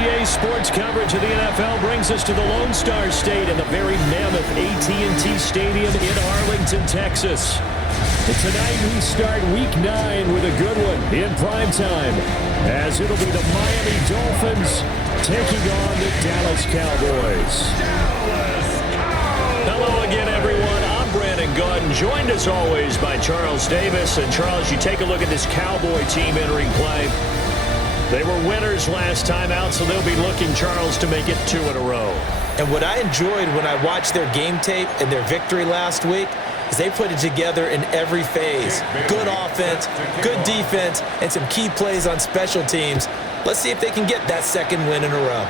EA Sports coverage of the NFL brings us to the Lone Star State and the very mammoth AT&T Stadium in Arlington, Texas. And tonight we start Week 9 with a good one in primetime, as it'll be the Miami Dolphins taking on the Dallas Cowboys. Hello again, everyone. I'm Brandon Gaudin, joined as always by Charles Davis. And Charles, you take a look at this Cowboy team entering play. They were winners last time out, so they'll be looking, Charles, to make it 2 in a row. And what I enjoyed when I watched their game tape and their victory last week is they put it together in every phase. Good offense, good defense, and some key plays on special teams. Let's see if they can get that second win in a row.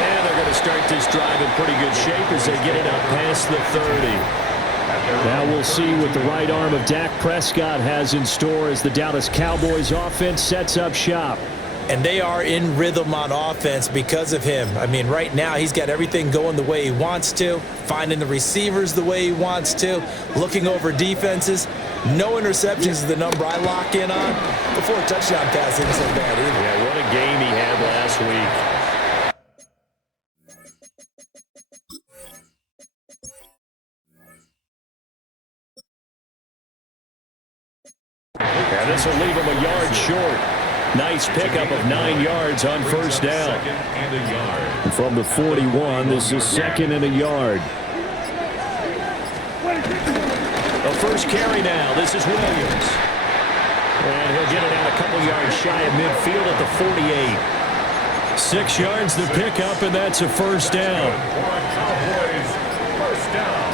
And they're going to start this drive in pretty good shape as they get it up past the 30. Now we'll see what the right arm of Dak Prescott has in store as the Dallas Cowboys offense sets up shop. And they are in rhythm on offense because of him. I mean, right now he's got everything going the way he wants to, finding the receivers the way he wants to, looking over defenses. No interceptions is the number I lock in on. Before a touchdown pass isn't so bad either. Yeah, what a game he had last week. And this will leave him a yard short. Nice pickup of 9 yards on first down. From the 41, this is 2nd and a yard. The first carry now. This is Williams. And he'll get it out a couple yards shy of midfield at the 48. 6 yards the pickup, and that's a first down. First down.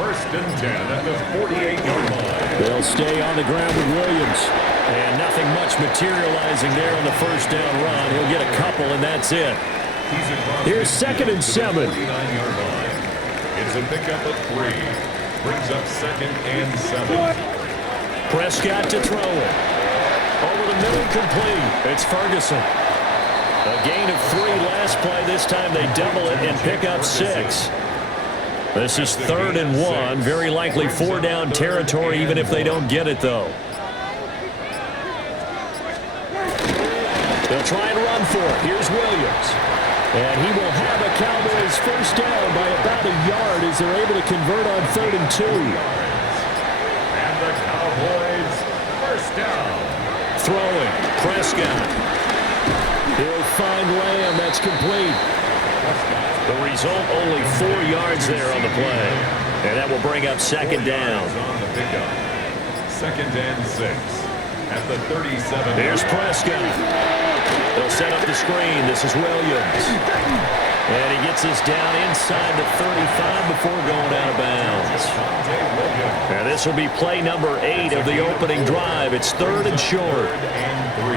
1st and 10 at the 48-yard line. They'll stay on the ground with Williams. And nothing much materializing there on the first down run. He'll get a couple, and that's it. Here's 2nd and 7. It's a pickup of 3. Brings up 2nd and 7. Prescott to throw it. Over the middle, complete. It's Ferguson. A gain of 3 last play. This time they double it and pick up 6. This is 3rd and 1. Very likely 4-down territory, even if they don't get it, though. They'll try and run for it. Here's Williams. And he will have a Cowboys first down by about a yard as they're able to convert on 3rd and 2. And the Cowboys first down. Throwing. Prescott. He'll find Lamb. That's complete. The result, only 4 yards there on the play. And that will bring up 2nd down. On the pickup. 2nd and 6 at the 37. Here's Prescott. They'll set up the screen. This is Williams. And he gets this down inside the 35 before going out of bounds. And this will be play number 8 of the opening drive. It's 3rd and short. 3rd and 3.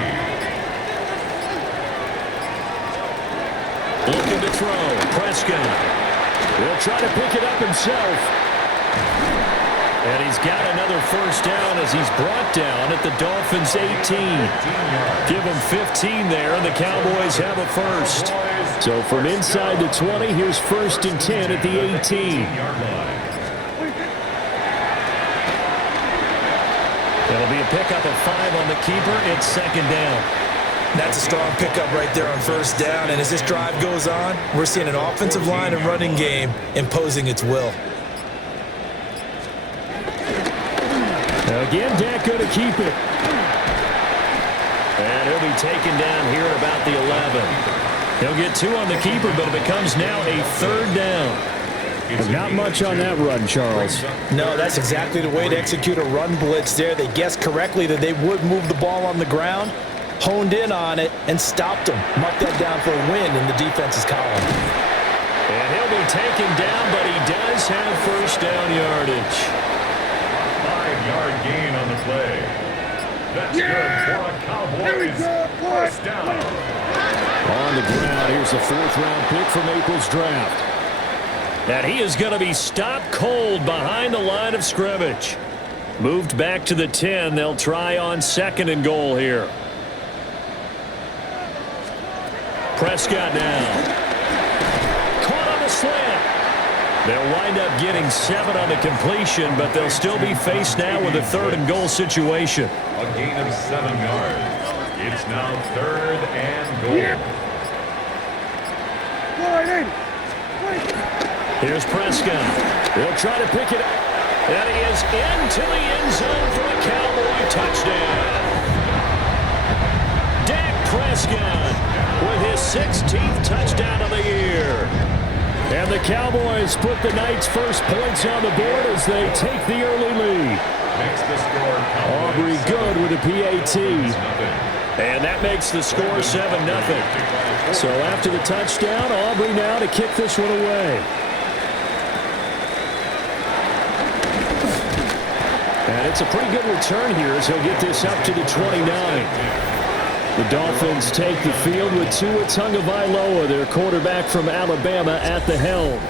Looking to throw. Prescott. He'll try to pick it up himself. And he's got another first down as he's brought down at the Dolphins' 18. Give him 15 there, and the Cowboys have a first. So from inside the 20, here's 1st and 10 at the 18. That'll be a pickup of 5 on the keeper. It's 2nd down. That's a strong pickup right there on first down. And as this drive goes on, we're seeing an offensive line and running game imposing its will. Again, Dak going to keep it. And he'll be taken down here at about the 11. He'll get 2 on the keeper, but it becomes now a 3rd down. Not much on that run, Charles. No, that's exactly the way to execute a run blitz there. They guessed correctly that they would move the ball on the ground, honed in on it, and stopped them. Mark that down for a win in the defense's column. And he'll be taken down, but he does have first down yardage. 5-yard gain on the play. That's good for a Cowboys first down. On the ground, here's the 4th-round pick from April's draft. And he is going to be stopped cold behind the line of scrimmage. Moved back to the 10. They'll try on 2nd and goal here. Prescott now. Caught on the slant. They'll wind up getting 7 on the completion, but they'll still be faced now with a 3rd and goal situation. A gain of 7 yards. It's now 3rd and goal. Here's Prescott. He'll try to pick it up. And he is into the end zone for a Cowboy touchdown. Dak Prescott with his 16th touchdown of the year. And the Cowboys put the night's first points on the board as they take the early lead. Makes the score Aubrey good with a PAT. And that makes the score 7-0. So after the touchdown, Aubrey now to kick this one away. And it's a pretty good return here as he'll get this up to the 29. The Dolphins take the field with Tua Tagovailoa, their quarterback from Alabama, at the helm.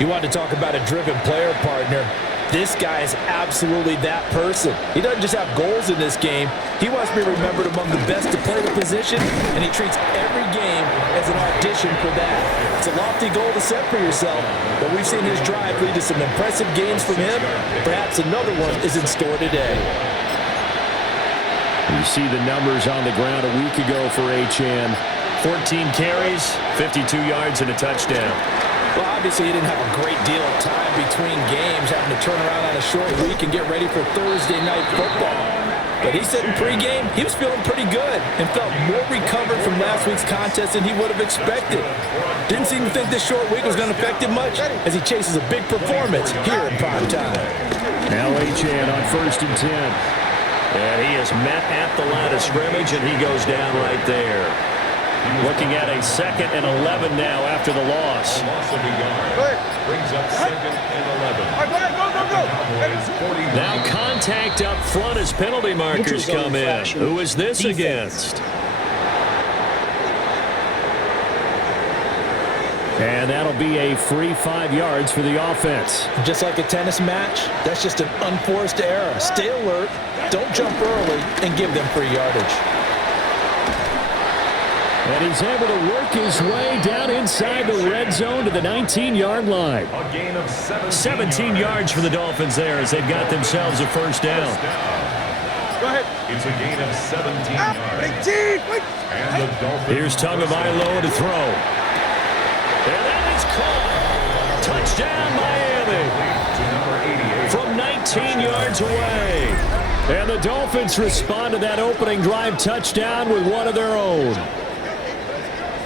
You want to talk about a driven player partner. This guy is absolutely that person. He doesn't just have goals in this game. He wants to be remembered among the best to play the position, and he treats every game as an audition for that. It's a lofty goal to set for yourself, but we've seen his drive lead to some impressive games from him. Perhaps another one is in store today. You see the numbers on the ground a week ago for Achane. 14 carries, 52 yards, and a touchdown. Well, obviously he didn't have a great deal of time between games, having to turn around on a short week and get ready for Thursday night football. But he said in pregame he was feeling pretty good and felt more recovered from last week's contest than he would have expected. Didn't seem to think this short week was going to affect him much as he chases a big performance here in prime time. Now Achane on 1st and 10. And he is met at the line of scrimmage, and he goes down right there. Looking at a 2nd and 11 now after the loss. Loss of a yard. Brings up 2nd and 11. Now contact up front as penalty markers come in. Who is this against? And that'll be a free 5 yards for the offense. Just like a tennis match, that's just an unforced error. Stay alert, don't jump early, and give them free yardage. And he's able to work his way down inside the red zone to the 19-yard line. A gain of 17 yards for the Dolphins there as they've got themselves a first down. Go ahead. It's a gain of 17 yards. And the Dolphins. Here's Tagovailoa to throw. And that is caught. Touchdown, Miami. From 19 yards away. And the Dolphins respond to that opening drive touchdown with one of their own.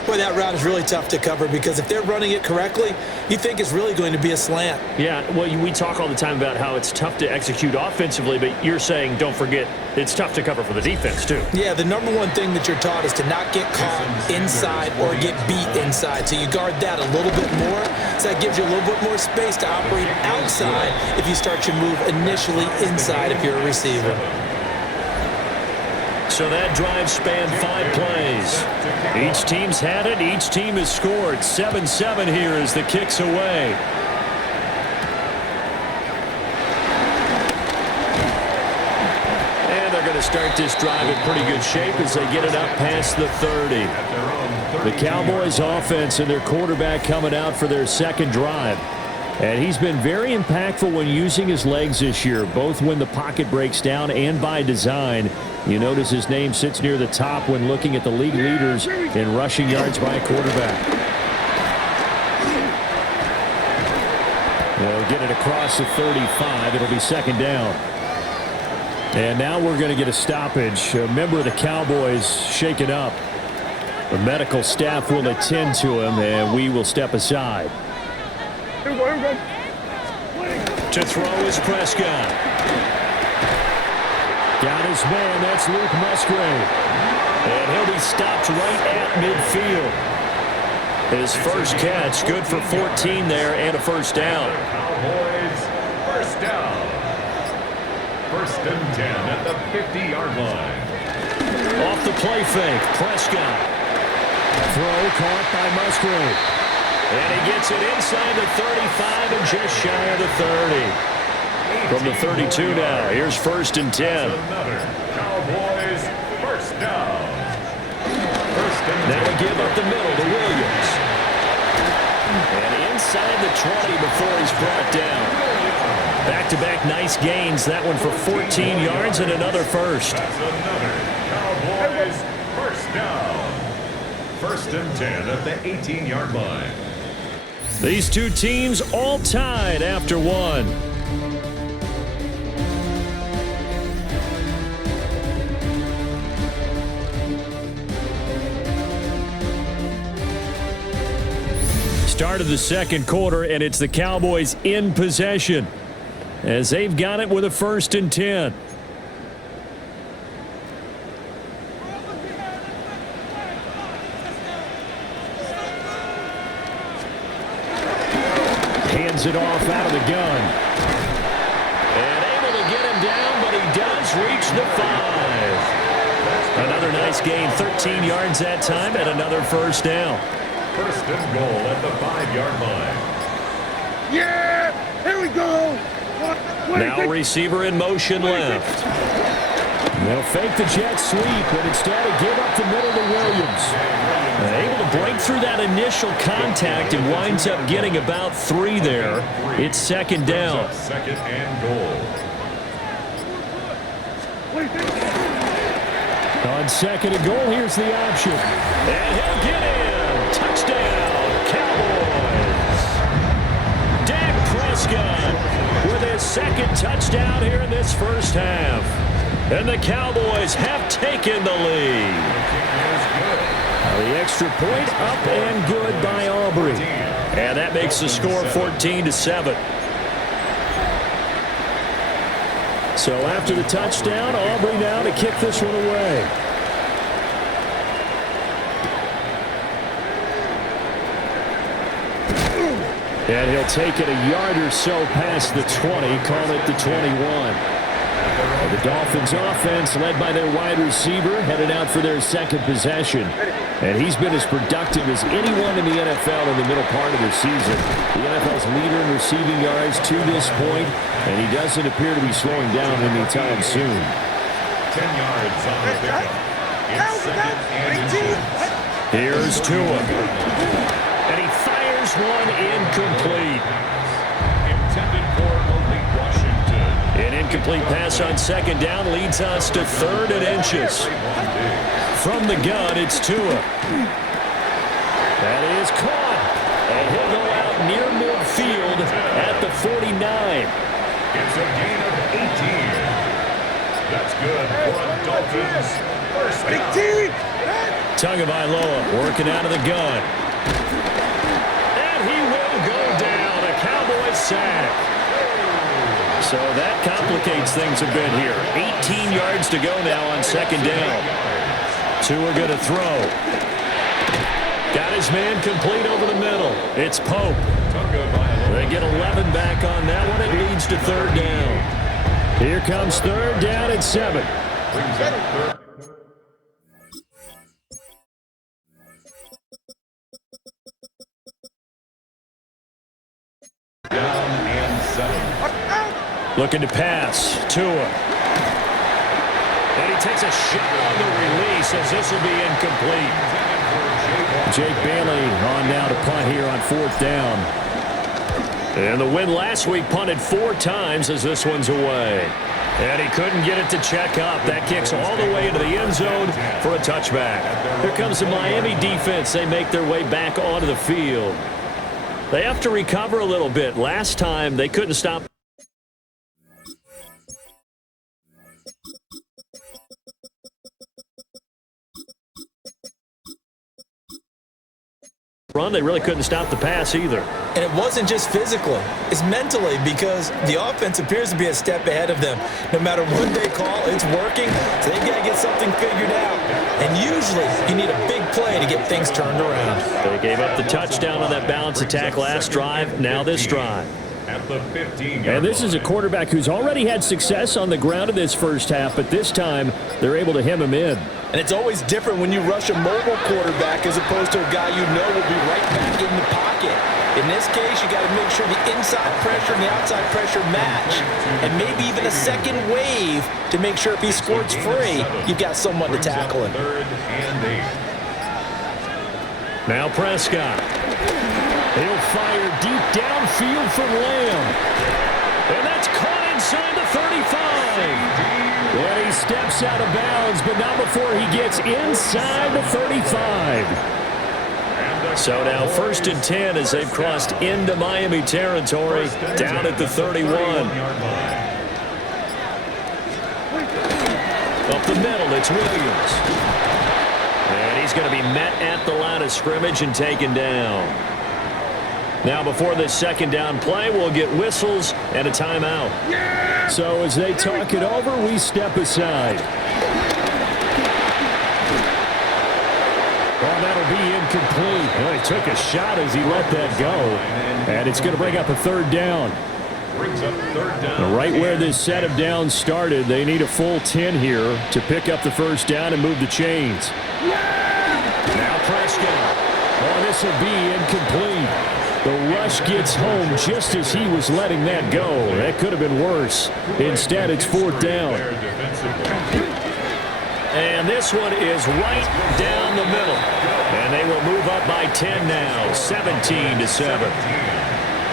Boy, that route is really tough to cover because if they're running it correctly, you think it's really going to be a slant. Yeah, well, we talk all the time about how it's tough to execute offensively, but you're saying, don't forget, it's tough to cover for the defense, too. Yeah, the number one thing that you're taught is to not get caught inside or get beat inside. So you guard that a little bit more. So that gives you a little bit more space to operate outside if you start your move initially inside if you're a receiver. So that drive spanned 5 plays. Each team's had it. Each team has scored. 7-7 here as the kick's away. And they're going to start this drive in pretty good shape as they get it up past the 30. The Cowboys offense and their quarterback coming out for their 2nd drive. And he's been very impactful when using his legs this year, both when the pocket breaks down and by design. You notice his name sits near the top when looking at the league leaders in rushing yards by a quarterback. They'll get it across the 35. It'll be 2nd down. And now we're going to get a stoppage. A member of the Cowboys shaken up. The medical staff will attend to him, and we will step aside. Here we go. To throw is Prescott. Got his man. That's Luke Musgrave. And he'll be stopped right at midfield. His first catch, good for 14 there and a first down. Cowboys, first down. 1st and 10 at the 50-yard line. Off the play fake, Prescott. Throw caught by Musgrave. And he gets it inside the 35 and just shy of the 30. From the 32 now, here's 1st and 10. Another Cowboys first down. First and Now we give up the middle to Williams. And inside the 20 before he's brought down. Back-to-back nice gains. That one for 14 yards and another first. That's another Cowboys first down. 1st and 10 at the 18-yard line. These two teams all tied after one. Start of the second quarter, and it's the Cowboys in possession as they've got it with a 1st and 10. Hands it off out of the gun. And able to get him down, but he does reach the 5. Another nice gain, 13 yards that time, and another first down. 1st and goal at the 5-yard line. Yeah! Here we go! Now receiver in motion left. They'll fake the jet sweep, but instead give up the middle to Williams. Able to break through that initial contact and winds up getting about 3 there. It's 2nd down. 2nd and goal. On 2nd and goal, here's the option. And he'll get in. Touchdown, Cowboys. Dak Prescott with his 2nd touchdown here in this first half. And the Cowboys have taken the lead. The extra point up and good by Aubrey. And that makes the score 14-7. So after the touchdown, Aubrey now to kick this one away. And he'll take it a yard or so past the 20, call it the 21. The Dolphins offense, led by their wide receiver, headed out for their 2nd possession. And he's been as productive as anyone in the NFL in the middle part of the season. The NFL's leader in receiving yards to this point, and he doesn't appear to be slowing down anytime soon. 10 yards on the pickup. It's 2nd and 10. Here's Tua. And he fires one incomplete. Intended for Malik Washington. An incomplete pass on 2nd down leads us to 3rd and inches. From the gun, it's Tua. That is caught. And he'll go out near midfield at the 49. It's a gain of 18. That's good for a Dolphins first down. Tagovailoa working out of the gun. And he will go down. A Cowboys sack. So that complicates things a bit here. 18 yards to go now on 2nd down. Tua going to throw. Got his man complete over the middle. It's Pope. They get 11 back on that one. It leads to 3rd down. Here comes 3rd down at 7. Brings up 3rd. Down and 7. Looking to pass. Tua. And he takes a shot on the release as this will be incomplete. Jake Bailey on now to punt here on 4th down. And the win last week punted 4 times as this one's away. And he couldn't get it to check up. That kicks all the way into the end zone for a touchback. Here comes the Miami defense. They make their way back onto the field. They have to recover a little bit. Last time they couldn't stop. Run, they really couldn't stop the pass either. And it wasn't just physically. It's mentally, because the offense appears to be a step ahead of them. No matter what they call, it's working, so they've got to get something figured out. And usually, you need a big play to get things turned around. They gave up the touchdown on that balance attack last drive, now this drive. At the 15-yard And this is a quarterback who's already had success on the ground in this first half, but this time they're able to hem him in. And it's always different when you rush a mobile quarterback as opposed to a guy you know will be right back in the pocket. In this case, you got to make sure the inside pressure and the outside pressure match. And maybe even a second wave to make sure if he squirts free, you've got someone to tackle him. 3rd and 8. Now Prescott. He'll fire deep downfield from Lamb. And that's caught inside the 35. And he steps out of bounds, but not before he gets inside the 35. So now 1st and 10 as they've crossed into Miami territory, down at the 31. Up the middle, it's Williams. And he's going to be met at the line of scrimmage and taken down. Now before this 2nd down play, we'll get whistles and a timeout. So as they talk it over, we step aside. Well, that'll be incomplete. Well, he took a shot as he let that go. And it's going to bring up a 3rd down. Right where this set of downs started, they need a full 10 here to pick up the 1st down and move the chains. Now Prescott. Oh, this will be incomplete. The rush gets home just as he was letting that go. That could have been worse. Instead, it's 4th down. And this one is right down the middle. And they will move up by 10 now, 17-7.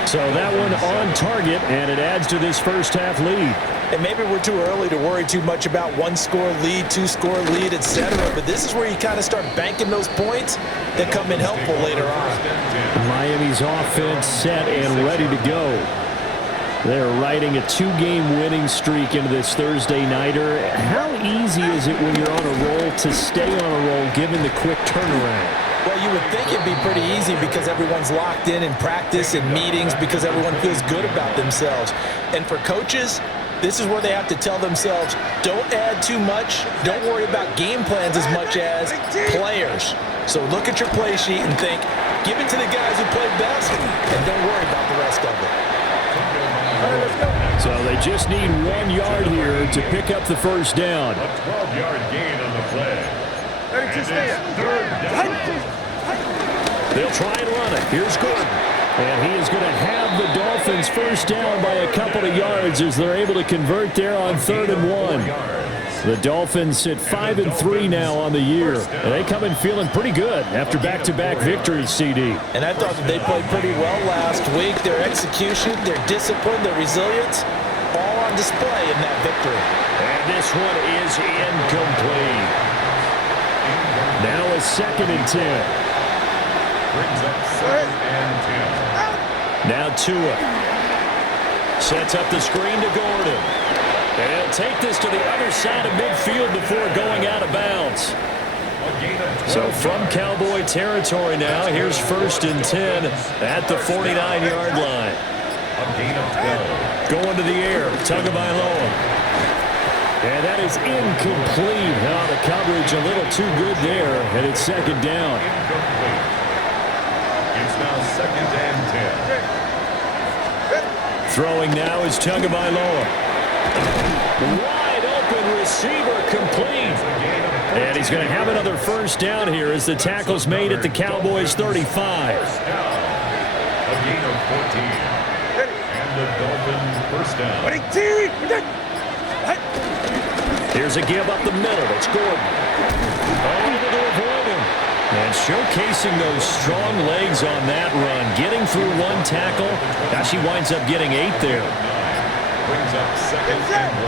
So that one on target, and it adds to this first half lead. And maybe we're too early to worry too much about 1-score lead, 2-score lead, etc. But this is where you kind of start banking those points that come in helpful later on. Miami's offense set and ready to go. They're riding a 2-game winning streak into this Thursday nighter. How easy is it when you're on a roll to stay on a roll given the quick turnaround? Well, you would think it'd be pretty easy because everyone's locked in practice and meetings because everyone feels good about themselves. And for coaches, this is where they have to tell themselves, don't add too much, don't worry about game plans as much as players. So look at your play sheet and think, give it to the guys who played best, and don't worry about the rest of it. So they just need 1 yard here to pick up the 1st down. A 12-yard gain on the play. And it's 3rd down. They'll try and run it. Here's Gordon. And he is going to have the Dolphins 1st down by a couple of yards as they're able to convert there on 3rd and 1. The Dolphins sit 5-3 now on the year. And they come in feeling pretty good after back-to-back victories, CD. And I thought that they played pretty well last week. Their execution, their discipline, their resilience, all on display in that victory. And this one is incomplete. Now a 2nd and 10. Brings up 2nd and 10. Now Tua sets up the screen to Gordon. And he'll take this to the other side of midfield before going out of bounds. So from Cowboy territory now, here's 1st and 10 at the 49-yard line. A gain of 12. Going to the air, Tagovailoa. And that is incomplete. Now the coverage a little too good there, and it's 2nd down. Incomplete. It's now 2nd and 10. Throwing now is Tagovailoa. Wide open receiver complete. And he's going to have another 1st down here as the tackle's made at the Cowboys 35. First down. A gain of 14. And the Dolphins 1st down. Here's a give up the middle. It's Gordon. Able to avoid him. And showcasing those strong legs on that run. Getting through 1 tackle. Now she winds up getting 8 there. Brings up 2nd and 1.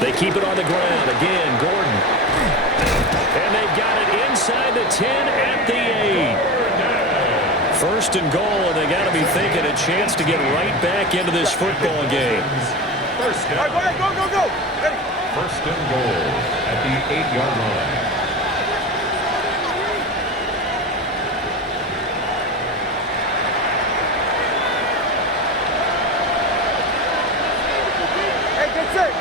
They keep it on the ground. Again, Gordon. And they've got it inside the 10 at the 8. 1st and goal, and they got to be thinking a chance to get right back into this football game. First down. Go. Ready. 1st and goal at the 8-yard line. Hey, get set.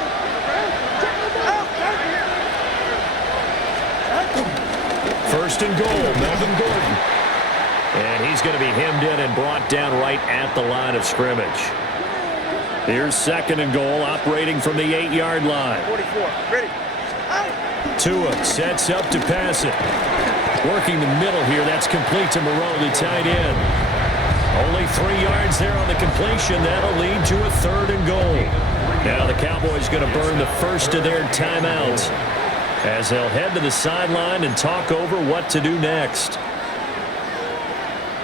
First and goal, Melvin Gordon. And he's going to be hemmed in and brought down right at the line of scrimmage. Here's 2nd and goal, operating from the 8-yard line. 44, ready. Tua sets up to pass it. Working the middle here, that's complete to Moreau, the tight end. Only 3 yards there on the completion. That'll lead to a 3rd and goal. Now the Cowboys going to burn the first of their timeouts. as they'll head to the sideline and talk over what to do next.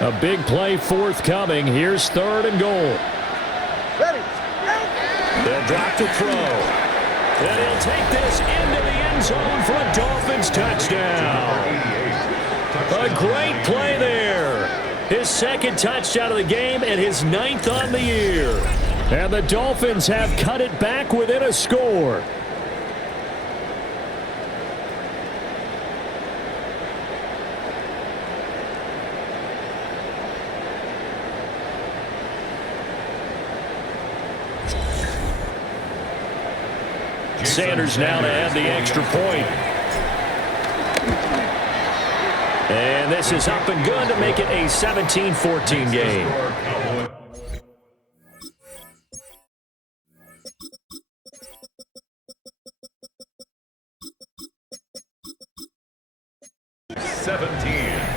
A big play forthcoming. Here's 3rd and goal. Ready. They'll drop to throw. And he'll take this into the end zone for a Dolphins touchdown. A great play there. His 2nd touchdown of the game and his 9th on the year. And the Dolphins have cut it back within a score. Sanders now to add the extra point. And this is up and good to make it a 17-14 game.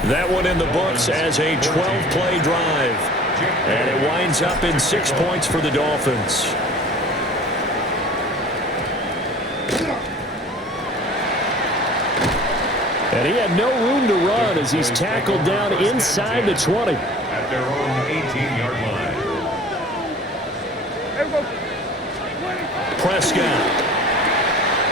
That one in the books as a 12-play drive. And it winds up in 6 points for the Dolphins. And he had no room to run as he's tackled down inside the 20. At their own 18-yard line. Prescott.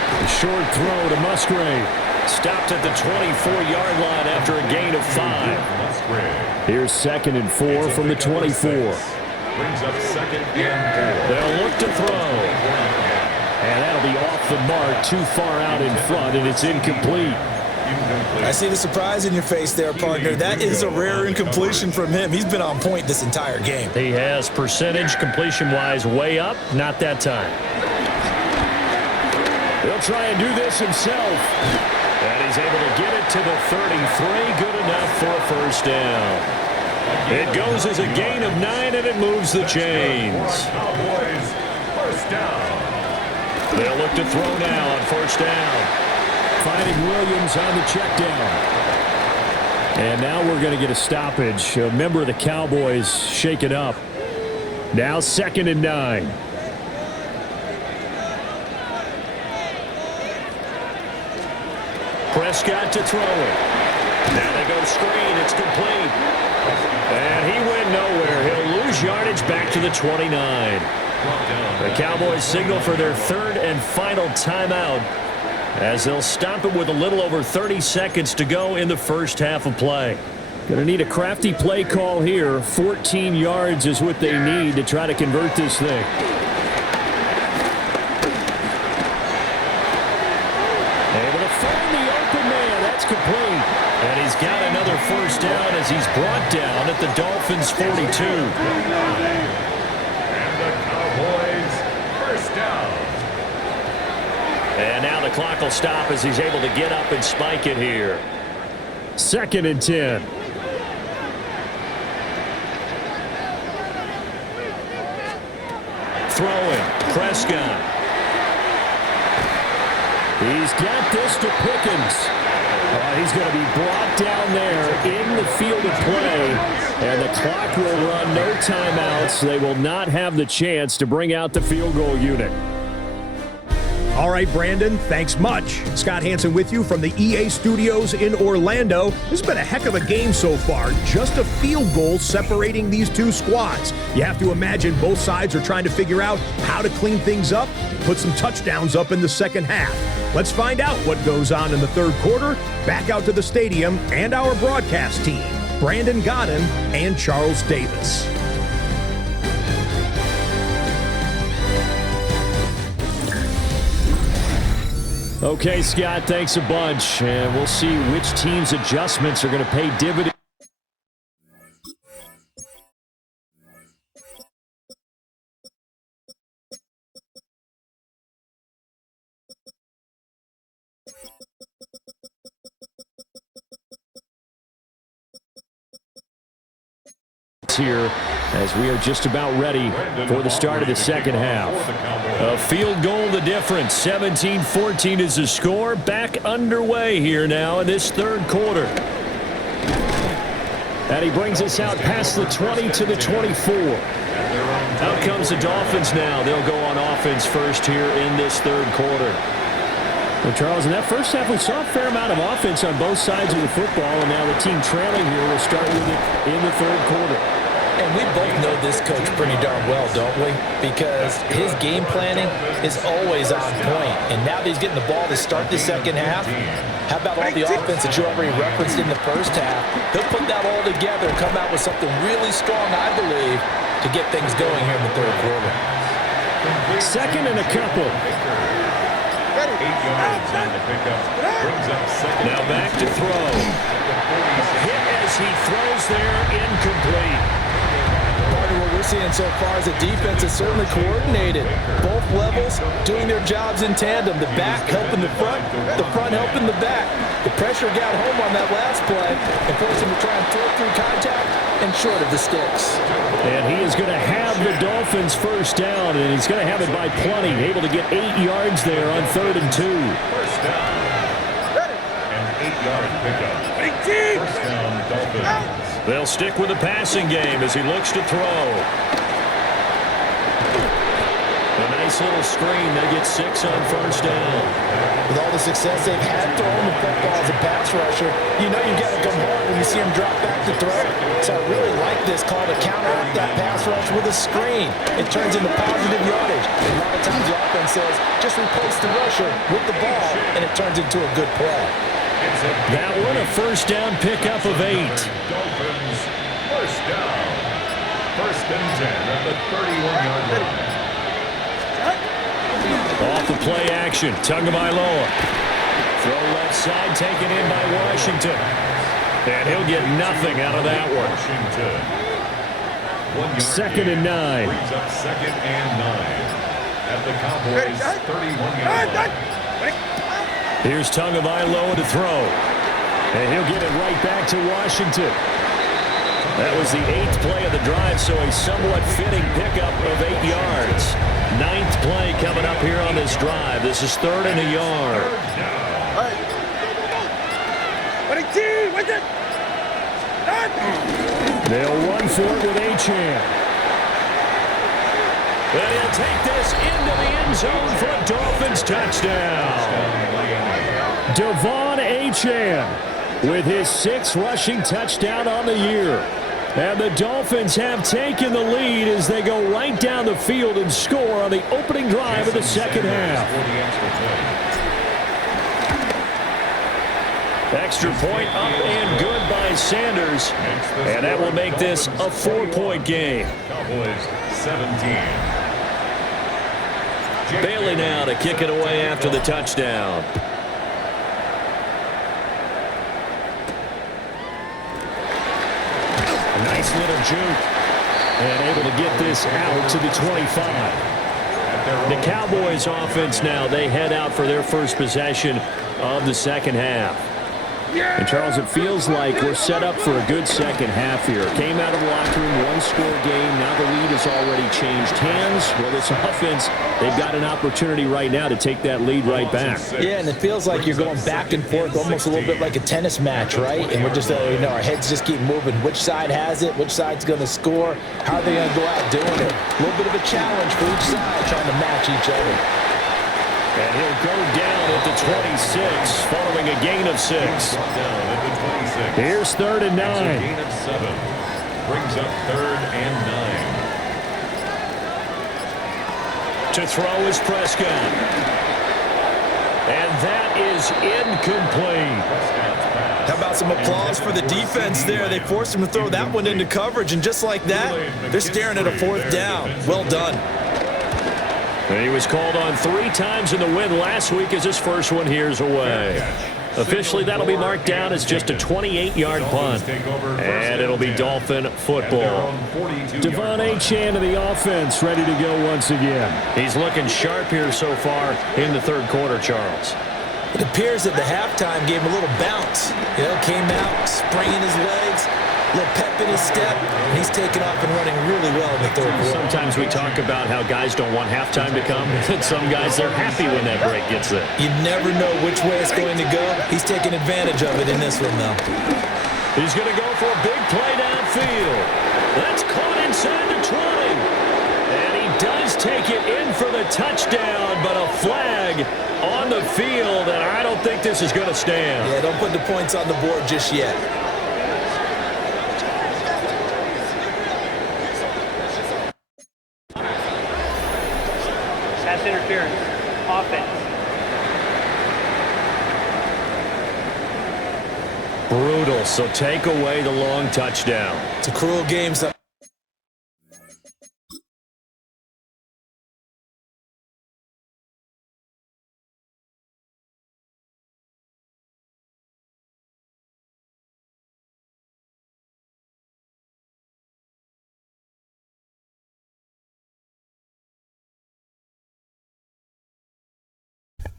A short throw to Musgrave. Stopped at the 24-yard line after a gain of 5. Here's 2nd and 4 from the 24. Brings up 2nd and 4. They'll look to throw. And that'll be off the mark, too far out in front, and it's incomplete. I see the surprise in your face there, partner. That is a rare incompletion from him. He's been on point this entire game. He has percentage completion-wise way up, not that time. He'll try and do this himself. And he's able to get it to the 33. Good enough for a 1st down. It goes as a gain of 9, and it moves the chains. Cowboys, 1st down. They'll look to throw now on 1st down. Finding Williams on the check down. And now we're going to get a stoppage. A member of the Cowboys shaken up. Now 2nd and 9. Prescott to throw it. Now they go screen. It's complete. And he went nowhere. He'll lose yardage back to the 29. The Cowboys signal for their 3rd and final timeout, as they'll stop it with a little over 30 seconds to go in the 1st half of play. Going to need a crafty play call here. 14 yards is what they need to try to convert this thing. Able to find the open man. That's complete. And he's got another 1st down as he's brought down at the Dolphins' 42. And the Cowboys, 1st down. And now the clock will stop as he's able to get up and spike it here. 2nd and 10. Throwing. Prescott. He's got this to Pickens. He's going to be brought down there in the field of play. And the clock will run, no timeouts. They will not have the chance to bring out the field goal unit. All right, Brandon, thanks much. Scott Hansen with you from the EA Studios in Orlando. This has been a heck of a game so far. Just a field goal separating these two squads. You have to imagine both sides are trying to figure out how to clean things up, put some touchdowns up in the 2nd half. Let's find out what goes on in the 3rd quarter. Back out to the stadium and our broadcast team, Brandon Godden and Charles Davis. Okay, Scott, thanks a bunch. And we'll see which team's adjustments are going to pay dividends. Here as we are just about ready for the start of the 2nd half. A field goal the difference. 17-14 is the score. Back underway here now in this 3rd quarter. And he brings us out past the 20 to the 24. Out comes the Dolphins now. They'll go on offense first here in this 3rd quarter. Well, Charles, in that first half, we saw a fair amount of offense on both sides of the football, and now the team trailing here will start with it in the third quarter. And we both know this coach pretty darn well, don't we? Because his game planning is always on point. And now that he's getting the ball to start the second half, how about all the offense that you already referenced in the first half? He'll put that all together and come out with something really strong, I believe, to get things going here in the third quarter. Second and a couple. 8 yards on the pickup. Brings up second. Now back to throw. Hit as he throws there, incomplete. What we're seeing so far is the defense is certainly coordinated. Both levels doing their jobs in tandem. The back helping the front helping the back. The pressure got home on that last play and forced him to try and throw through contact and short of the sticks. And he is going to have the Dolphins first down, and he's going to have it by plenty. Able to get 8 yards there on 3rd and 2. First down. An 8-yard pickup. First down, Dolphins. They'll stick with the passing game as he looks to throw. A nice little screen. They get 6 on first down. With all the success they've had throwing the football as a pass rusher, you know you've got to come hard when you see him drop back to throw. So I really like this call to counteract that pass rush with a screen. It turns into positive yardage. A lot of times the offense says, just replace the rusher with the ball, and it turns into a good play. That one a first down pickup of 8. Dolphins, first down. First and 10 at the 31-yard line. Off the play action, Tagovailoa. Throw left side, taken in by Washington. And he'll get nothing out of that one. Washington. 1 yard Second gain. and 9. Brings up second and 9 at the Cowboys' 31-yard line. Here's Tagovailoa to throw. And he'll get it right back to Washington. That was the 8th play of the drive, so a somewhat fitting pickup of 8 yards. 9th play coming up here on this drive. This is 3rd and a yard. They'll run for it with Achane. And he'll take this into the end zone for a Dolphins touchdown. Devon Achane with his 6th rushing touchdown on the year. And the Dolphins have taken the lead as they go right down the field and score on the opening drive of the second half. Extra point up and good by Sanders. And that will make this a 4-point game. Cowboys 17. Bailey now to kick it away after the touchdown. A nice little juke. And able to get this out to the 25. The Cowboys offense now, they head out for their first possession of the second half. And, Charles, it feels like we're set up for a good second half here. Came out of the locker room, one-score game. Now the lead has already changed hands. Well, this offense, they've got an opportunity right now to take that lead right back. Yeah, and it feels like you're going back and forth almost a little bit like a tennis match, right? And we're just, our heads just keep moving. Which side has it? Which side's going to score? How are they going to go out doing it? A little bit of a challenge for each side trying to match each other. And he'll go down at the 26, following a gain of 6. Here's 3rd and 9. Gain of 7. Brings up 3rd and 9. To throw is Prescott. And that is incomplete. How about some applause for the defense there? They forced him to throw that one into coverage, and just like that, they're staring at a 4th down. Well done. And he was called on 3 times in the win last week as his first one here's away. Officially, that'll be marked down as just a 28-yard punt. And it'll be Dolphin football. Devon Achane of the offense ready to go once again. He's looking sharp here so far in the third quarter, Charles. It appears that the halftime gave him a little bounce. Came out, springing his legs, a little pep in his step, and he's taken off and running really well in the third quarter. Sometimes we talk about how guys don't want halftime to come. Some guys, they're happy when that break gets there. You never know which way it's going to go. He's taking advantage of it in this one, though. He's going to go for a big play downfield. That's caught inside the 20. And he does take it in for the touchdown, but a flag on the field, and I don't think this is going to stand. Yeah, don't put the points on the board just yet. Pass interference. Offense. Brutal, so take away the long touchdown. It's a cruel game. So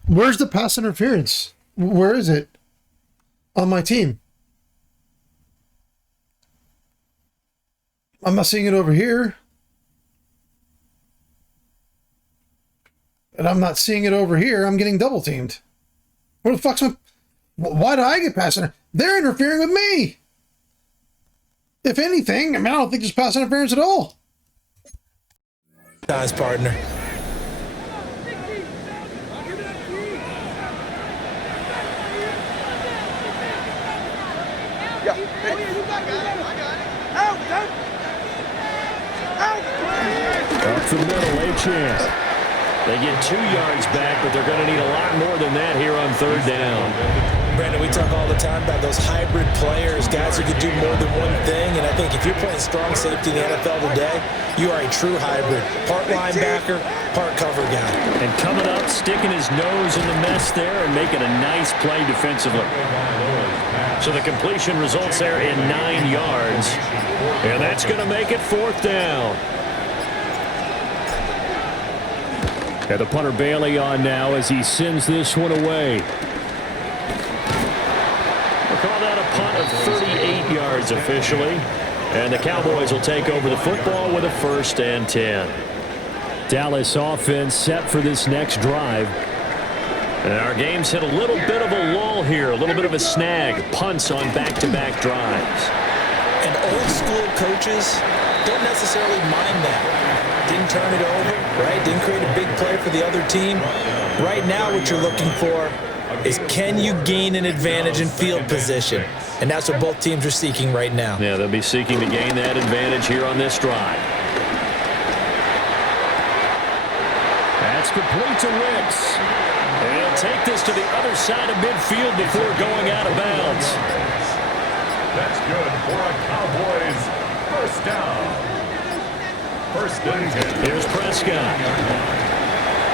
where's the pass interference? Where is it on my team? I'm not seeing it over here. And I'm not seeing it over here. I'm getting double teamed. What the fuck's my... Why do I get pass interference? They're interfering with me. If anything, I mean, I don't think there's pass interference at all. nice, partner. Yeah, ready. Out, out. Up the middle, a chance. They get 2 yards back, but they're going to need a lot more than that here on third down. Brandon, we talk all the time about those hybrid players, guys who can do more than one thing, and I think if you're playing strong safety in the NFL today, you are a true hybrid. Part linebacker, part cover guy. And coming up, sticking his nose in the mess there and making a nice play defensively. So the completion results there in 9 yards, and that's going to make it fourth down. And the punter Bailey on now as he sends this one away. We'll call that a punt of 38 yards officially. And the Cowboys will take over the football with a 1st and 10. Dallas offense set for this next drive. And our game's hit a little bit of a lull here, a little bit of a snag. Punts on back-to-back drives. And old school coaches don't necessarily mind that. Didn't turn it over, right? Didn't create a big play for the other team. Right now what you're looking for is can you gain an advantage in field position? And that's what both teams are seeking right now. Yeah, they'll be seeking to gain that advantage here on this drive. That's complete to Wicks. And he'll take this to the other side of midfield before going out of bounds. That's good for a Cowboys first down. First and 10. Here's Prescott.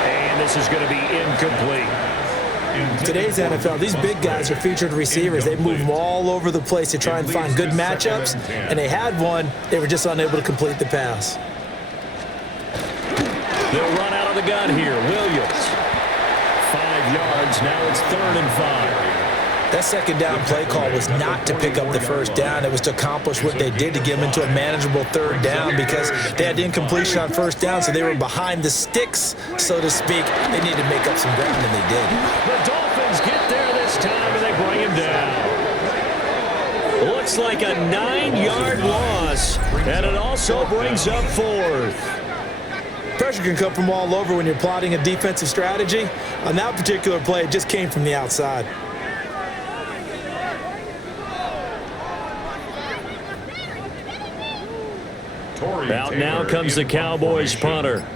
And this is going to be incomplete. Today's NFL, these big guys are featured receivers. They move them all over the place to try and find good matchups, and they had one. They were just unable to complete the pass. They'll run out of the gun here. Williams. 5 yards. Now it's 3rd and 5. That second down play call was not to pick up the first down. It was to accomplish what they did to get them into a manageable 3rd down because they had incompletion on first down, so they were behind the sticks, so to speak. They needed to make up some ground, and they did. The Dolphins get there this time, and they bring him down. Looks like a 9-yard loss, and it also brings up 4th. Pressure can come from all over when you're plotting a defensive strategy. On that particular play, it just came from the outside. Out now comes the Cowboys punter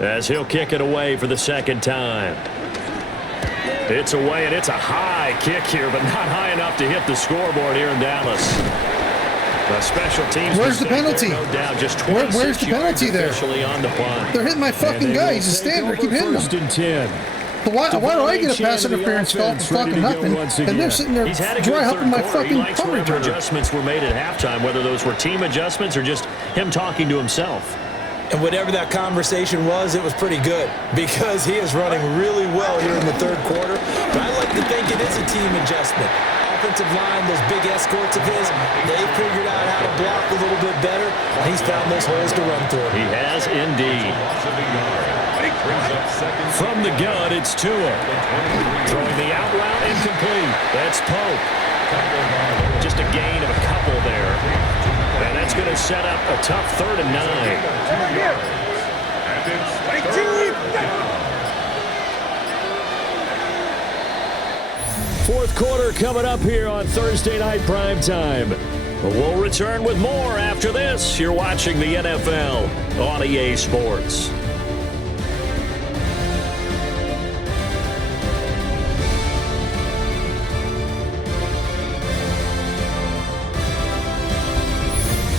as he'll kick it away for the 2nd time. It's away, and it's a high kick here, but not high enough to hit the scoreboard here in Dallas. The special teams. Where's the penalty? No doubt, just Where's the penalty there? On the punt. They're hitting my fucking guy. He's a standard. I keep hitting him. 1st and 10. So why do I get a pass interference call for fucking nothing? And they're sitting there dry humping my fucking punt returner. Adjustments were made at halftime, whether those were team adjustments or just him talking to himself. And whatever that conversation was, it was pretty good because he is running really well here in the 3rd quarter. But I like to think it is a team adjustment. Offensive line, those big escorts of his, they figured out how to block a little bit better, and he's found those holes to run through. He has indeed. From the gun, it's Tua. Throwing the out route incomplete. That's Pope. Just a gain of a couple there. And that's going to set up a tough 3rd and 9. And it's 3rd quarter coming up here on Thursday Night Primetime. We'll return with more after this. You're watching the NFL on EA Sports.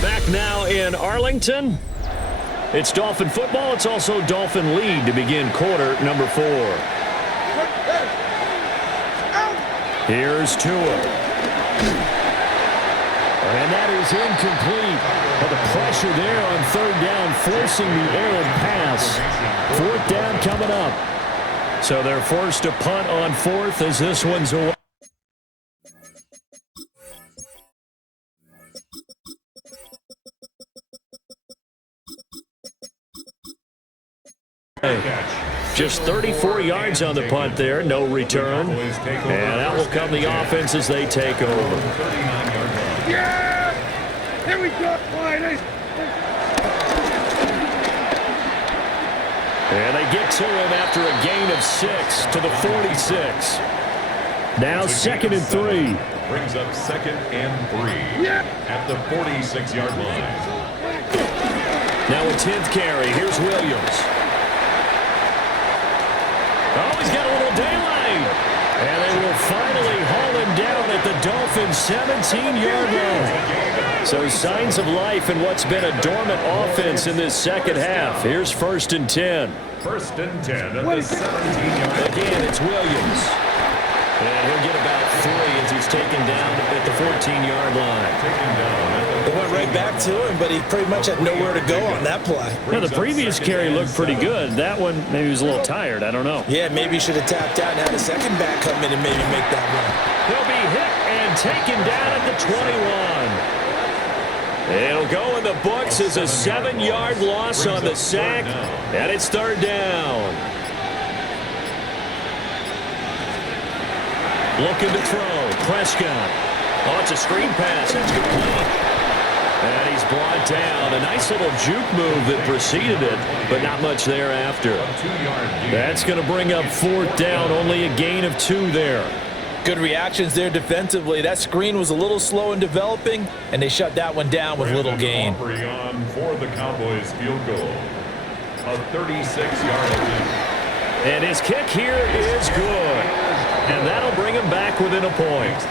Back now in Arlington. It's Dolphin football. It's also Dolphin lead to begin quarter number 4. Here's Tua. And that is incomplete. But the pressure there on third down, forcing the errant pass. Fourth down coming up. So they're forced to punt on fourth as this one's away. Just 34 yards on the punt there, no return. And out will come the offense as they take over. Yeah! Here we go! And they get to him after a gain of 6 to the 46. Now 2nd and 3. Brings up 2nd and 3 at the 46-yard line. Now a 10th carry. Here's Williams. Oh, he's got a little daylight. And they will finally haul him down at the Dolphins' 17-yard line. So signs of life in what's been a dormant offense in this second half. Here's 1st and 10. 1st and 10 at the 17-yard line. Again, it's Williams. And he'll get about 3 as he's taken down at the 14-yard line. It went right back to him, but he pretty much had nowhere to go on that play. Well, the previous carry looked pretty good. That one, maybe he was a little tired. I don't know. Yeah, maybe he should have tapped out and had a second back come in and maybe make that run. He'll be hit and taken down at the 21. It'll go in the books as a 7-yard loss on the sack, and it's 3rd down. Looking to throw. Prescott. Oh, it's a screen pass. That's complete. And he's brought down. A nice little juke move that preceded it, but not much thereafter. That's going to bring up 4th down. Only a gain of 2 there. Good reactions there defensively. That screen was a little slow in developing, and they shut that one down with little gain. On for the Cowboys field goal. A 36-yard attempt. And his kick here is good. And that'll bring him back within a point.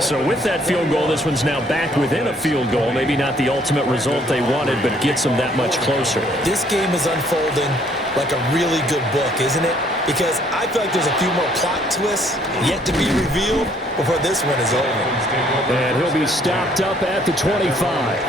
So with that field goal, this one's now back within a field goal. Maybe not the ultimate result they wanted, but gets them that much closer. This game is unfolding like a really good book, isn't it? Because I feel like there's a few more plot twists yet to be revealed before this one is over. And he'll be stopped up at the 25.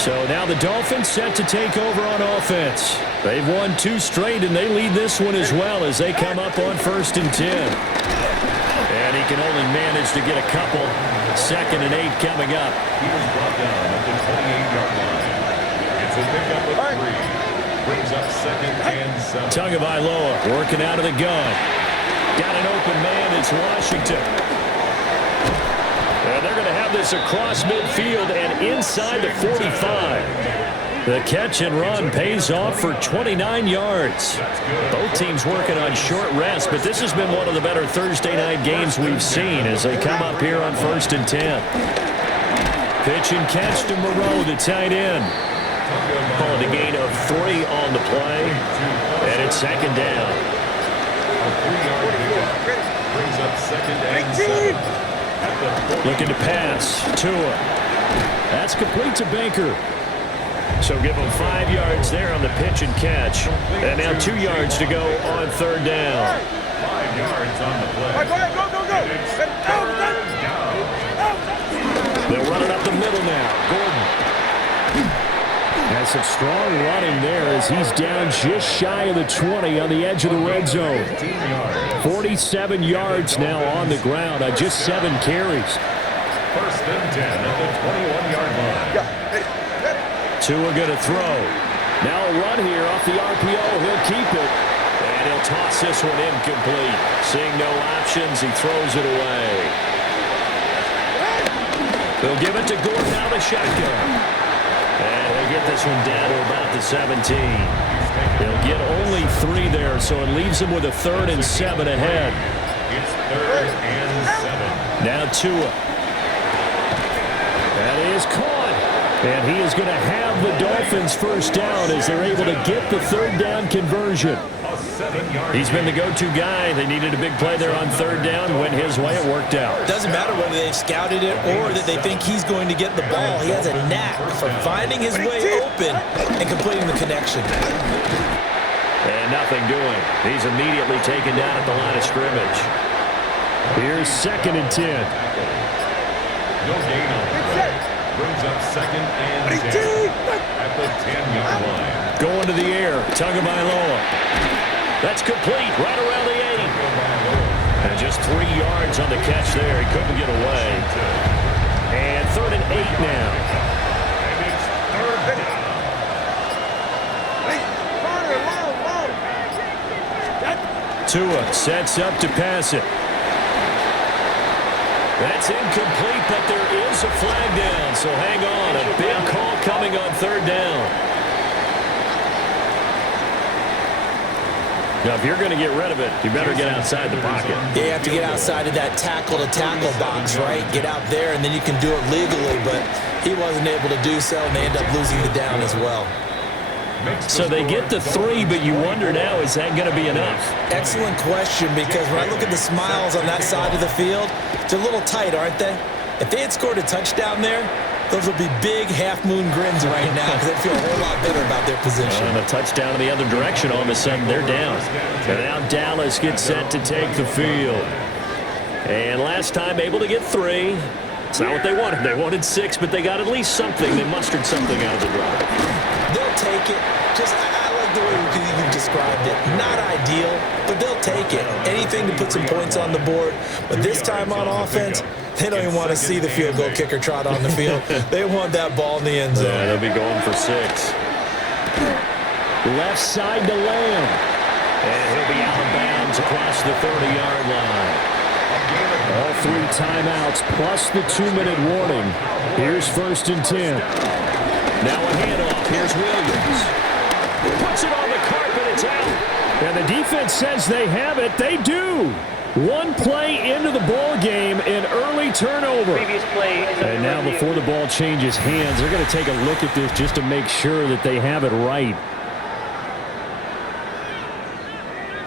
So now the Dolphins set to take over on offense. They've won 2 straight, and they lead this one as well as they come up on 1st and 10. And he can only manage to get a couple. 2nd and 8 coming up. He was brought down at the 28-yard line. It's a pickup of 3. Brings up 2nd and 7. Tagovailoa working out of the gun. Got an open man. It's Washington. And they're going to have this across midfield and inside the 45. The catch and run pays off for 29 yards. Both teams working on short rest, but this has been one of the better Thursday night games we've seen as they come up here on 1st and 10. Pitch and catch to Moreau, the tight end. Call it a gain of 3 on the play, and it's 2nd down. A 3-yard pickup brings up 2nd and 7. Looking to pass. Tua. That's complete to Baker. So give him 5 yards there on the pitch and catch. And now 2 yards to go on 3rd down. 5 yards on the play. Go, go, go, go. It's 3rd down. They'll run it up the middle now. Gordon. Has some strong running there as he's down just shy of the 20 on the edge of the red zone. 47 yards now on the ground on just 7 carries. 1st and 10 at the 21-yard line. Tua going to throw. Now a run here off the RPO. He'll keep it. And he'll toss this one incomplete. Seeing no options, he throws it away. They'll give it to Gordon out of the shotgun. And they get this one down to about the 17. They'll get only 3 there, so it leaves them with a 3rd and 7 ahead. It's 3rd and 7. Now Tua. That is caught. And he is going to have the Dolphins first down as they're able to get the 3rd down conversion. A 7-yard He's been the go-to guy. They needed a big play there on 3rd down. Went his way. It worked out. Doesn't matter whether they've scouted it or that they think he's going to get the ball. He has a knack for finding his way open and completing the connection. And nothing doing. He's immediately taken down at the line of scrimmage. Here's 2nd and 10. No gain on the play. Brings up 2nd and 10 at the 10-yard line. Going to the air. Tagovailoa. That's complete. Right around the 8. And just 3 yards on the catch there. He couldn't get away. And 3rd and 8 now. And it's 3rd down. Tua sets up to pass it. That's incomplete, but there is a flag down, so hang on. A big call coming on 3rd down. Now, if you're going to get rid of it, you better get outside the pocket. Yeah, you have to get outside of that tackle-to-tackle box, right? Get out there, and then you can do it legally, but he wasn't able to do so, and they end up losing the down as well. So they get the 3, but you wonder now, is that going to be enough? Excellent question, because when I look at the smiles on that side of the field, they're a little tight, aren't they? If they had scored a touchdown there, those would be big half-moon grins right now because they feel a whole lot better about their position. And a touchdown in the other direction, all of a sudden they're down. And now Dallas gets set to take the field. And last time able to get 3. It's not what they wanted. They wanted 6, but they got at least something. They mustered something out of the drive. They'll take it. I like the way you've described it. Not ideal, but they'll take it. Anything to put some points on the board. But this time on offense, they don't even want to see the field goal kicker trot on the field. They want that ball in the end zone. Yeah, they'll be going for 6. Left side to Lamb. And he'll be out of bounds across the 30-yard line. All 3 timeouts plus the 2-minute warning. Here's 1st and 10. Now a handoff. Here's Williams. Puts it on the carpet. It's out. And the defense says they have it. They do. 1 play into the ball game, an early turnover. Previous play is And now before the ball changes hands, they're going to take a look at this just to make sure that they have it right.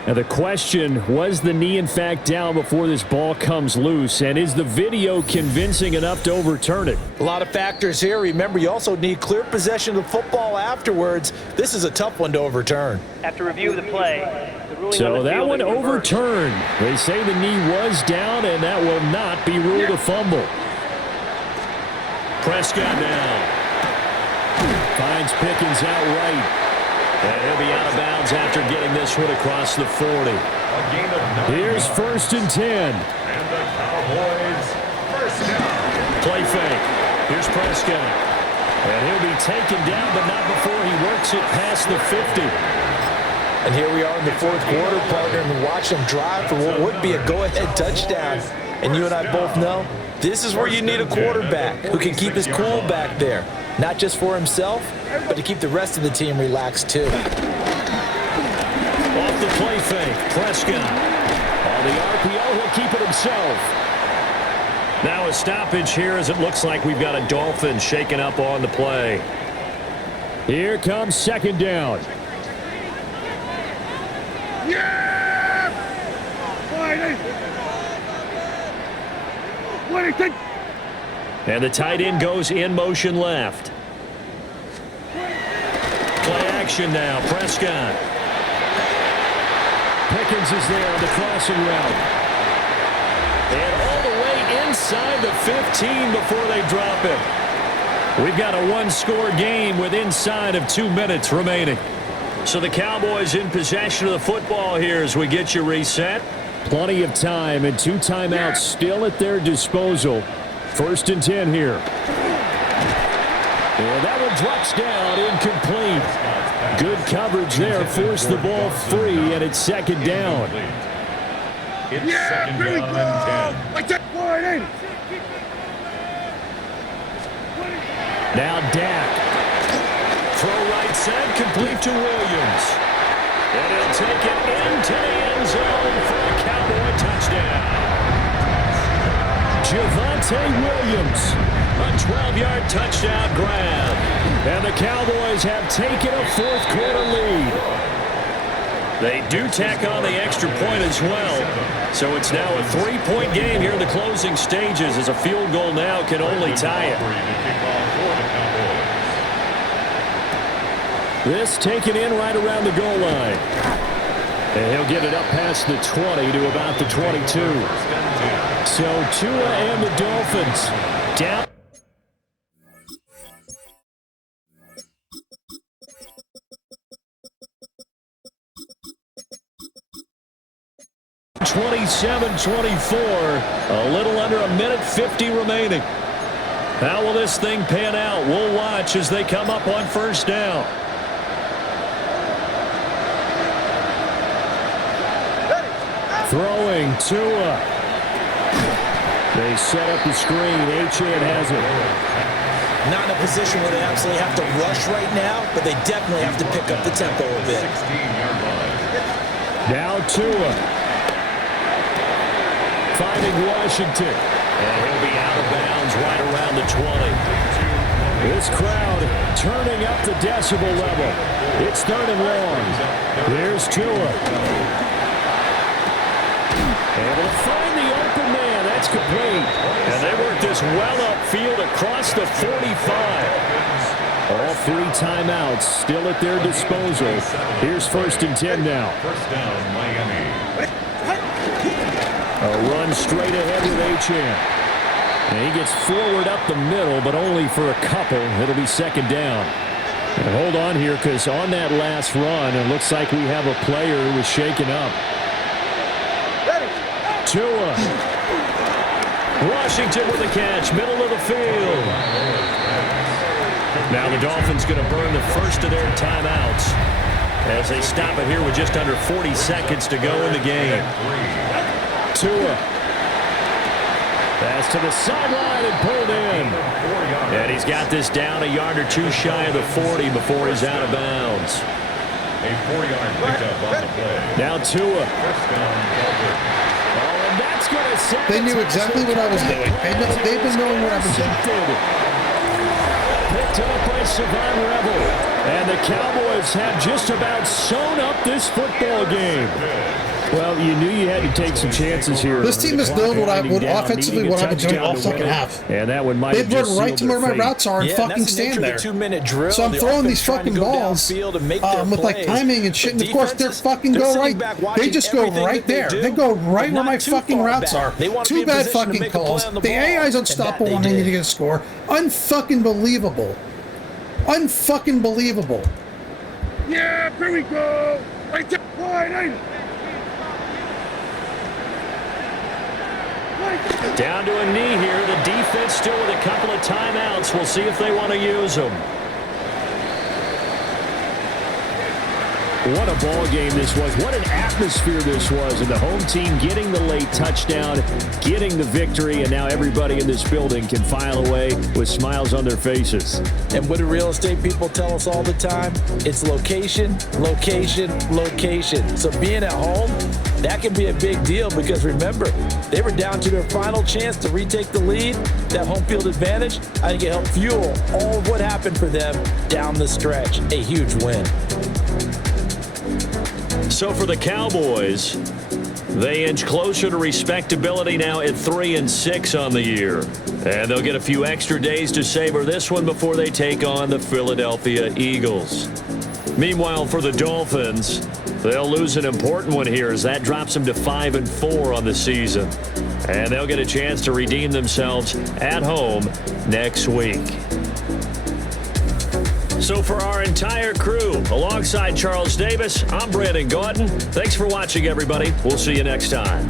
Now the question, was the knee in fact down before this ball comes loose? And is the video convincing enough to overturn it? A lot of factors here. Remember, you also need clear possession of the football afterwards. This is a tough one to overturn. After review of the play, the ruling on So the that field one is reversed. overturned. They say the knee was down, and that will not be ruled a fumble. Prescott now. Finds Pickens outright. And he'll be out of bounds after getting this one across the 40. A gain of 9 Here's yards. 1st and 10. And the Cowboys first down. Play fake. Here's Prescott. And he'll be taken down, but not before he works it past the 50. And here we are in the 4th quarter, partner, and watch them drive for what would be a go-ahead touchdown. And you and I both know this is where you need a quarterback who can keep his cool back there. Not just for himself, but to keep the rest of the team relaxed too. Off the play fake, Prescott. On the RPO, he'll keep it himself. Now a stoppage here as it looks like we've got a Dolphin shaken up on the play. Here comes 2nd down. Yeah! What do you think? And the tight end goes in motion left. Play action now, Prescott. Pickens is there on the crossing route. And all the way inside the 15 before they drop him. We've got a 1-score game with inside of 2 minutes remaining. So the Cowboys in possession of the football here as we get you reset. Plenty of time and 2 timeouts still at their disposal. 1st and 10 here. And that one drops down, incomplete. Good coverage there, forced the ball free, and it's 2nd down. It's 2nd Here we down go! and 10. Like that. Wide in. Now Dak. Throw right side, complete to Williams. And he'll take it into the end zone for a Cowboy touchdown. Javonte Williams, a 12-yard touchdown grab. And the Cowboys have taken a fourth-quarter lead. They do tack on the extra point as well. So it's now a 3-point game here in the closing stages, as a field goal now can only tie it. This taken in right around the goal line. And he'll get it up past the 20 to about the 22. So Tua and the Dolphins down. (27-24), a little under a minute 50 remaining. How will this thing pan out? We'll watch as they come up on first down. Throwing Tua. They set up the screen. Achane has it. Not in a position where they absolutely have to rush right now, but they definitely have to pick up the tempo a bit. Now Tua. Finding Washington. And he'll be out of bounds right around the 20. This crowd turning up the decibel level. It's 3rd and long. Here's Tua. Able to find the open man. That's complete. And they work this well upfield across the 45. All 3 timeouts still at their disposal. Here's 1st and 10 now. First down, Miami. A run straight ahead with Achane. And he gets forward up the middle, but only for a couple. It'll be 2nd down. And hold on here, because on that last run, it looks like we have a player who was shaken up. Tua. Washington with the catch, middle of the field. Now the Dolphins going to burn the first of their timeouts as they stop it here with just under 40 seconds to go in the game. Tua. Pass to the sideline and pulled in. And he's got this down a yard or 2 shy of the 40 before he's out of bounds. A 4-yard pickup on the play. Now Tua. They knew exactly what I was doing. They've been knowing what I've been doing. Picked up by Savon Rebel. And the Cowboys have just about sewn up this football game. Well, you knew you had to take some chances here. This team has known what offensively what I've been doing all fucking half. And that one might They've run right to where my routes are and fucking stand there. 2-minute drill. So I'm throwing these fucking balls with like timing and shit. And of course, they're fucking go right. They just go right there. They go right where my fucking routes are. 2 bad fucking calls. The AI's unstoppable when they need to get a score. Unfucking believable. Unfucking believable. Yeah, here we go. Right there. Wide. Down to a knee here. The defense still with a couple of timeouts. We'll see if they want to use them. What a ball game this was. What an atmosphere this was. And the home team getting the late touchdown, getting the victory, and now everybody in this building can file away with smiles on their faces. And what do real estate people tell us all the time? It's location, location, location. So being at home, that can be a big deal because remember, they were down to their final chance to retake the lead. That home field advantage, I think it helped fuel all of what happened for them down the stretch. A huge win. So for the Cowboys, they inch closer to respectability now at 3-6 on the year. And they'll get a few extra days to savor this one before they take on the Philadelphia Eagles. Meanwhile, for the Dolphins, they'll lose an important one here as that drops them to 5-4 on the season. And they'll get a chance to redeem themselves at home next week. So for our entire crew, alongside Charles Davis, I'm Brandon Gautin. Thanks for watching, everybody. We'll see you next time.